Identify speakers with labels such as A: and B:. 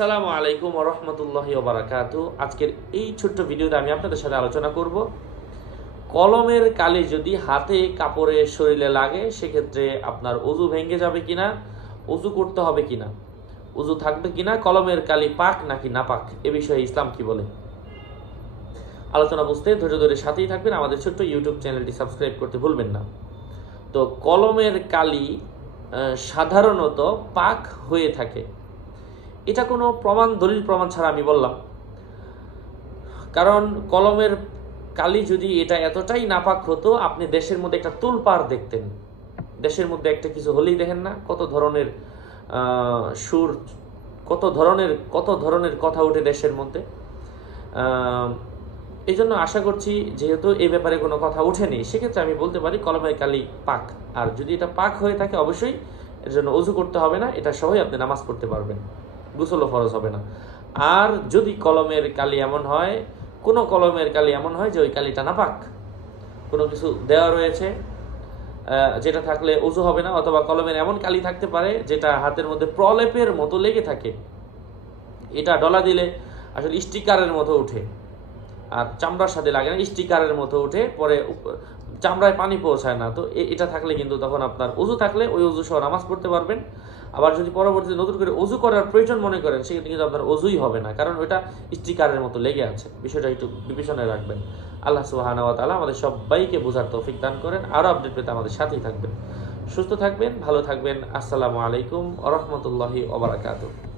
A: আসসালামু আলাইকুম রহমতুল্লাহি ওবরাকাতু আজকের এই ছোট্ট ভিডিওতে আমি আপনাদের সাথে আলোচনা করব। কলমের কালি যদি হাতে কাপড়ে শরীরে লাগে, সেক্ষেত্রে আপনার অজু ভেঙে যাবে কিনা অজু করতে হবে কিনা অজু থাকবে কিনা, কলমের কালি পাক নাকি না পাক, এ বিষয়ে ইসলাম কি বলে? আলোচনা বুঝতে ধৈর্য ধরে সাথেই থাকবেন। আমাদের ছোট্ট ইউটিউব চ্যানেলটি সাবস্ক্রাইব করতে ভুলবেন না। তো কলমের কালি সাধারণত পাক হয়ে থাকে। এটা কোনো প্রমাণ, দলিল প্রমাণ ছাড়া আমি বললাম। কারণ কলমের কালি যদি এটা এতটাই নাপাক হতো, আপনি দেশের মধ্যে একটা তুলপার দেখতেন। দেশের মধ্যে একটা কিছু হলেই দেখেন না, কত ধরনের সুর, কত ধরনের কত ধরনের কথা ওঠে দেশের মধ্যে। এই জন্য আশা করছি যেহেতু এ ব্যাপারে কোনো কথা ওঠেনি, সেক্ষেত্রে আমি বলতে পারি কলমের কালি পাক। আর যদি এটা পাক হয়ে থাকে, অবশ্যই এর জন্য অজু করতে হবে না, এটা সহই আপনি নামাজ পড়তে পারবেন। গোসলও ফরজ হবে না। আর যদি কলমের কালি এমন হয়, কোনো কলমের কালি এমন হয় যে ওই কালিটা না পাক কোনো কিছু দেওয়া রয়েছে যেটা থাকলে অজু হবে না, অথবা কলমের এমন কালি থাকতে পারে যেটা হাতের মধ্যে প্রলেপের মতো লেগে থাকে। এটা ডলা দিলে আসলে স্টিকারের মতো উঠে। আর চামড়ার সাথে লাগে না স্টিকারের মতো উঠে, পরে চামড়ায় পানি পৌঁছায় না, তো এটা থাকলে কিন্তু তখন আপনার অজু থাকলে ওই অজু সহ নামাজ পড়তে পারবেন। আবার যদি পরবর্তীতে নতুন করে অজু করার প্রয়োজন মনে করেন, সেক্ষেত্রে কিন্তু আপনার অজুই হবে না, কারণ ওটা স্টিকারের মতো লেগে আছে। বিষয়টা একটু বিবেচনায় রাখবেন। আল্লাহ সুবাহানা তালা আমাদের সবাইকে বোঝার তৌফিক দান করেন আরও আপডেট পেতে আমাদের সাথেই থাকবেন। সুস্থ থাকবেন, ভালো থাকবেন। আসসালামু আলাইকুম রহমতুল্লাহি ওবরাকাতুহ